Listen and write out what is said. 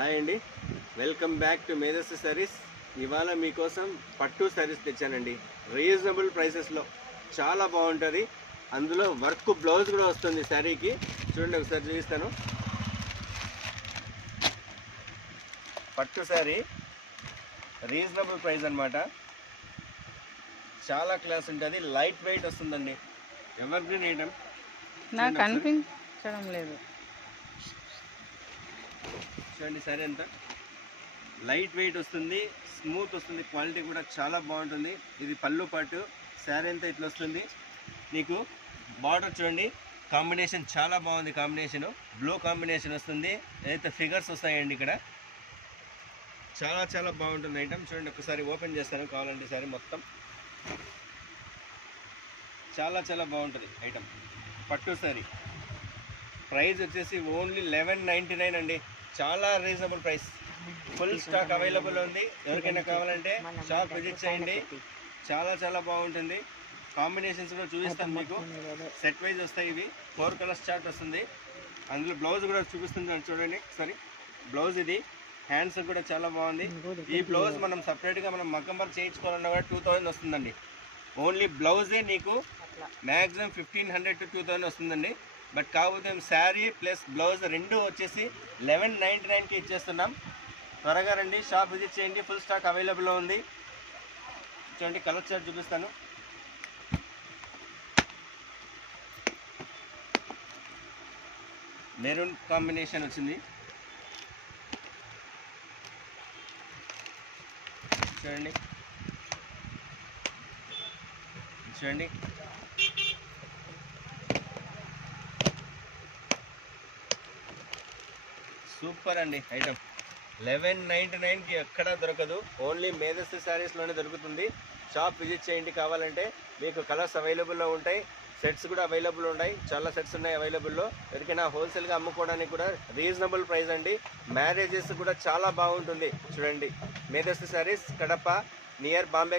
Hi అండి, welcome back to మేధస్సు సారీస్. ఇవాళ మీకోసం పట్టు సారీస్ తెచ్చానండి. రీజనబుల్ ప్రైసెస్లో చాలా బాగుంటుంది. అందులో వర్క్ బ్లౌజ్ కూడా వస్తుంది శారీకి. చూడండి, ఒకసారి చూపిస్తాను. పట్టు శారీ రీజనబుల్ ప్రైస్ అన్నమాట. చాలా క్లాస్ ఉంటుంది, లైట్ వెయిట్ వస్తుందండి. Ever green item. నాకు కనిపించడం లేదు. చూడండి, సారీ అంతా లైట్ వెయిట్ వస్తుంది, స్మూత్ వస్తుంది, క్వాలిటీ కూడా చాలా బాగుంటుంది. ఇది పళ్ళు పాటు. శారీ అంతా ఇట్లా వస్తుంది. నీకు బార్డర్ చూడండి, కాంబినేషన్ చాలా బాగుంది. కాంబినేషన్ బ్లూ కాంబినేషన్ వస్తుంది. ఏదైతే ఫిగర్స్ వస్తాయండి ఇక్కడ, చాలా చాలా బాగుంటుంది ఐటమ్. చూడండి, ఒకసారి ఓపెన్ చేస్తాను కావాలంటే. సారీ మొత్తం చాలా చాలా బాగుంటుంది ఐటమ్. పట్టు సారీ ప్రైస్ వచ్చేసి ఓన్లీ 1199 అండి. చాలా reasonable price. Full stock available ఉంది. ఎవరికైనా కావాలంటే షాప్ విజిట్ చేయండి. చాలా చాలా బాగుంటుంది. కాంబినేషన్స్ కూడా చూపిస్తాను మీకు. సెట్ వైజ్ వస్తాయి. ఇవి 4 కలర్స్ చార్ట్ వస్తుంది. అందులో బ్లౌజ్ కూడా చూపిస్తుంది చూడండి ఒకసారి. బ్లౌజ్ ఇది హ్యాండ్స్ కూడా చాలా బాగుంది. ఈ బ్లౌజ్ మనం సపరేట్గా మనం మగ్గం వర్క్ చేయించుకోవాలన్నా కూడా 2000 వస్తుందండి. ఓన్లీ బ్లౌజే నీకు మ్యాక్సిమం 1500 to 2000 వస్తుందండి. బట్ కాకపోతే శారీ ప్లస్ బ్లౌజ్ రెండు వచ్చేసి 1199కి ఇచ్చేస్తున్నాం. త్వరగా రండి, షాప్ విజిట్ చేయండి. ఫుల్ స్టాక్ అవైలబుల్లో ఉంది. చూడండి, కలర్ చార్ట్ చూపిస్తాను. మెరూన్ కాంబినేషన్ వచ్చింది. చూడండి చూడండి, సూపర్ అండి ఐటమ్. 1199కి ఎక్కడా దొరకదు. ఓన్లీ మేధస్సు శారీస్లోనే దొరుకుతుంది. షాప్ విజిట్ చేయండి. కావాలంటే మీకు కలర్స్ అవైలబుల్లో ఉంటాయి. సెట్స్ కూడా అవైలబుల్ ఉన్నాయి. చాలా సెట్స్ ఉన్నాయి అవైలబుల్లో. ఎవరికైనా హోల్సేల్గా అమ్ముకోవడానికి కూడా రీజనబుల్ ప్రైస్ అండి. మ్యారేజెస్ కూడా చాలా బాగుంటుంది. చూడండి, మేధస్సు శారీస్, కడప, నియర్ బాంబే